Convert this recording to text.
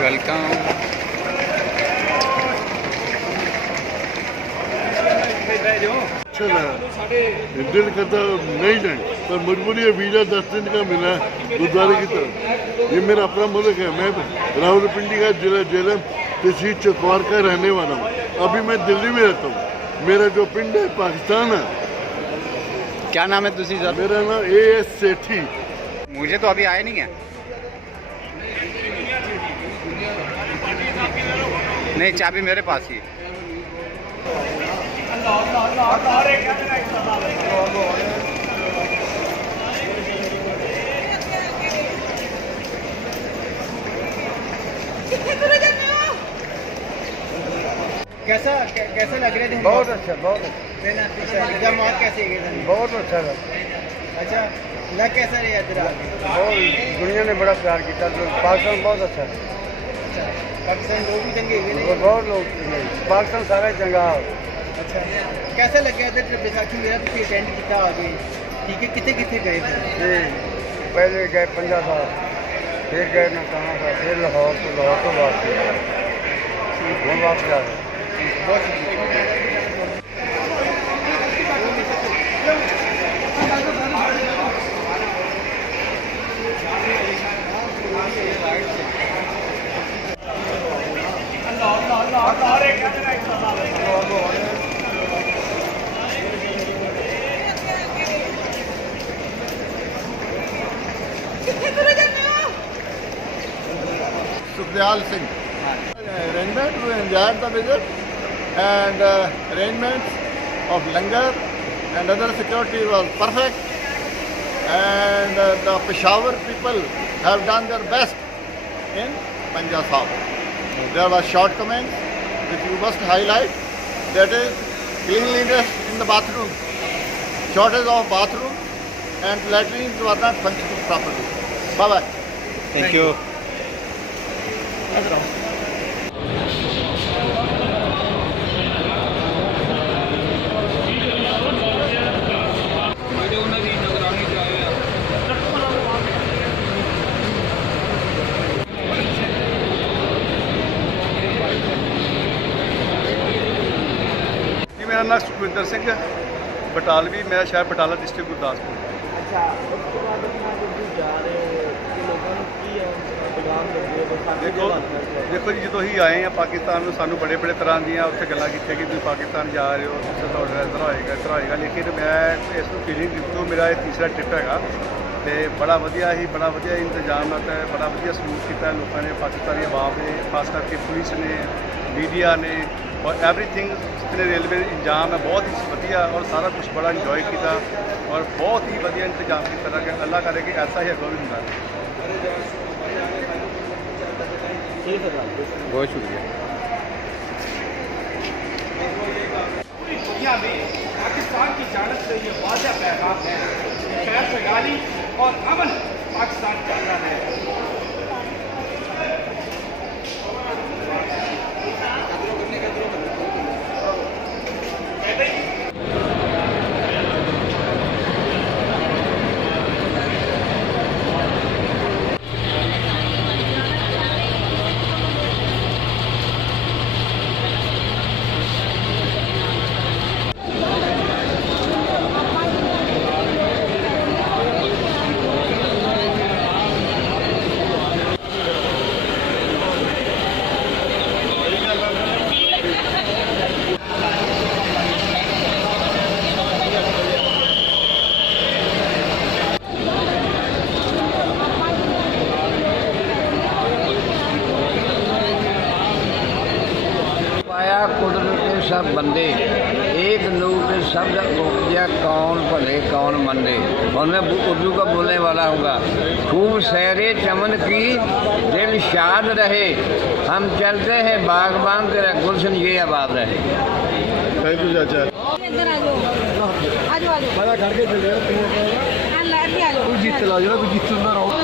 Welcome. दिल करता नहीं जाए पर मजबूरी है, वीज़ा 10 दिन का मिला है गुरुद्वारे की तरफ। ये मेरा अपना मुल्क है। मैं रावलपिंडी का जिला झेलम तहसील चकवार का रहने वाला हूँ। अभी मैं दिल्ली में रहता हूँ। मेरा जो पिंड है पाकिस्तान है। क्या नाम है तुसी सर? मेरा नाम AS सेठी। मुझे तो अभी आया नहीं है। नहीं, चाबी मेरे पास ही है। कैसा लग रहा है? बहुत अच्छा, बहुत अच्छा। जब और कैसे गए? बहुत अच्छा लगा। अच्छा, लग कैसा रहा तेरा? बहुत दुनिया ने बड़ा प्यार किया। पाकिस्तान बहुत अच्छा है। अच्छा, पाकिस्तान लोग भी चंगे हुए? बहुत लोग पाकिस्तान सारा चंगा। अच्छा, कैसा लग गया इधर बैसाखी मेरा तुम अटेंड किया आगे? ठीक है, कितने कितने गए थे? पहले गए पंजाब साहब, फिर गए ननकाना साहब, फिर लाहौर तो वापस हम वापस जा रहे। बहुत शुक्रिया। Sukhdeal Singh. Arrangement, we enjoyed the visit and arrangements of langar and other security was perfect, and the Peshawar people have done their best in Punjab Sahib. There were shortcomings which you must highlight, that is cleanliness in the bathroom, shortage of bathroom and latrines were not functioning properly. Bye bye. Thank you. मेरा नाम सुखविंदर सिंह बटालवी, मेरा शहर Batala district Gurdaspur. अच्छा, उसके बाद अपना जो जा रहे हो कि लोगों ने की पैगाम दिंਦੇ देखो जी, जो ही आए हैं पाकिस्तान में सानू बड़े बड़े तरह ਦੀਆਂ ਉੱਥੇ ਗੱਲਾਂ ਕੀਤੀਆਂ कि ਤੁਸੀਂ पाकिस्तान जा रहे हो, उससे ਤੁਹਾਡਾ ਇੱਧਰ ਹੋਏਗਾ, लेकिन मैं इस फीलिंग ਦਿੱਤੀ। मेरा ये तीसरा ट्रिप हैगा ਤੇ ਬੜਾ ਵਧੀਆ ਇੰਤਜ਼ਾਮ ਹੈ, ਬੜਾ ਵਧੀਆ ਸਲੂਕ ਕੀਤਾ ਲੋਕਾਂ ਨੇ, ਪਾਕਿਸਤਾਨੀ ਆਵਾਮ ਨੇ, ਖਾਸ ਕਰਕੇ ਪੁਲਿਸ ਨੇ, मीडिया ने और एवरीथिंग जितने रेलवे इंतजाम है बहुत ही वधिया और सारा कुछ बड़ा इंजॉय किया और बहुत ही वधिया इंतजाम किया कि अल्लाह करे कि ऐसा ही अगों भी होंदा। बहुत शुक्रिया। पूरी दुनिया में पाकिस्तान की जानब से ये वाज़ेह पैगाम है, खैर फगाली और अमन पाकिस्तान चाहता है। सब बंदे एक नूर के शब्द उपजा कौन भले कौन मंदे। और मैं उर्दू का बोलने वाला हूँगा। खूब सैरे चमन की दिल शाद रहे, हम चलते हैं बागबान तेरा गुलशन ये आबाद रहे। थैंक यू चाचा। जीत ला जाओ, जीत ना रहो।